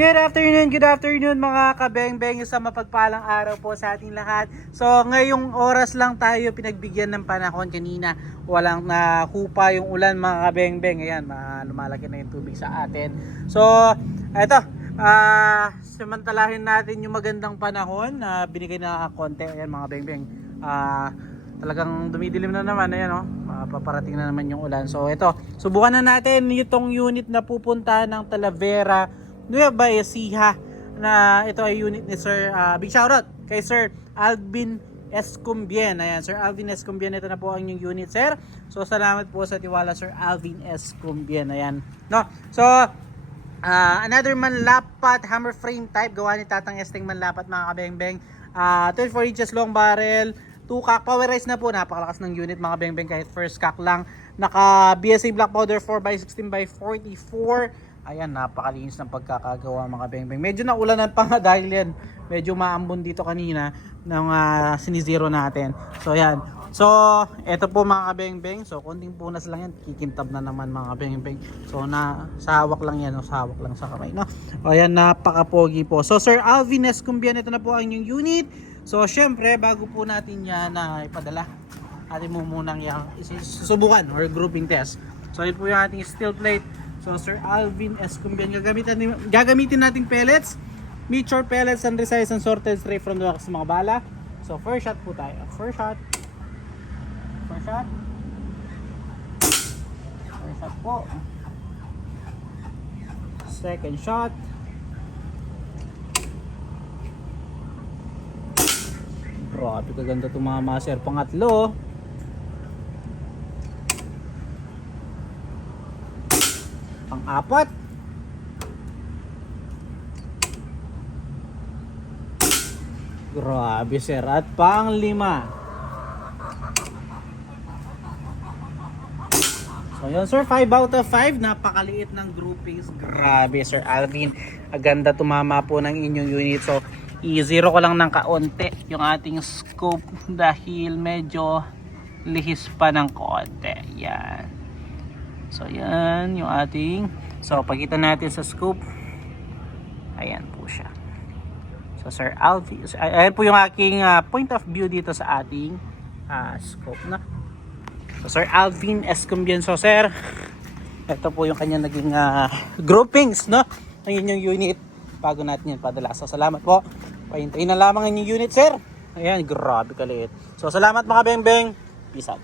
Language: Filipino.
Good afternoon mga kabeng-beng, sa mapagpalang araw po sa ating lahat. So ngayong oras lang tayo pinagbigyan ng panahon kanina. Walang nahupa yung ulan mga kabeng-beng. Ayan, lumalaki na yung tubig sa atin. So eto, samantalahin natin yung magandang panahon na binigay na konti. Ayan mga beng-beng. Talagang dumidilim na naman, ayan oh. Paparating na naman yung ulan. So ito, subukan na natin itong unit na pupunta ng Talavera, Nueva Ecija, na ito ay unit ni Sir, big shoutout kay Sir Alvin Escumbien. Ayan, Sir Alvin Escumbien, ito na po ang yung unit, sir. So salamat po sa tiwala, Sir Alvin Escumbien. Ayan, no? So another manlapat hammer frame type, gawa ni Tatang Esteng Manlapat mga kabeng-beng. 24 inches long barrel, 2 cock, powerized na po, napakalakas ng unit mga beng-beng kahit first cock lang. Naka BSA black powder 4x16x44. Ayan, napakalinis ng pagkakagawa mga beng-beng. Medyo naulanan pa nga dahil yan, medyo maambon dito kanina ng sinizero natin. So ayan, so eto po mga beng-beng. So konting punas lang yan, kikintab na naman mga beng-beng. So sa hawak lang yan, sa hawak lang sa kamay, no? O ayan, napakapogi po. So Sir Alvin Escumbien, ito na po ang yung unit. So syempre, bago po natin yan na ipadala, atin mo munang susubukan or grouping test. So ito po yung ating steel plate. So Sir Alvin Escumbien, gagamitin nating pellets, mature pellets, and resize and sorted straight from the wax mga bala. So first shot po tayo. First shot po. Second shot. Grabe kaganda itong mga master. Pangatlo. Pang-apat. Grabe sir. At pang-lima. So yun sir, 5 out of 5. Napakaliit ng groupings. Grabe Sir Alvin. Aganda tumama po ng inyong unit. So i-zero ko lang ng kaunti yung ating scope dahil medyo lihis pa ng konti. Yan. So yan yung ating, so pagkita natin sa scope, ayan po siya. So Sir Alvin, ayan po yung aking point of view dito sa ating scope na. So Sir Alvin Escumbien. So sir, ito po yung kanyang naging groupings, no, ng inyong unit bago natin yan padala. So salamat po. Pahintayin na lamang ang inyong unit sir. Ayan, grabe kaliit. So salamat mga beng-beng. Peace out.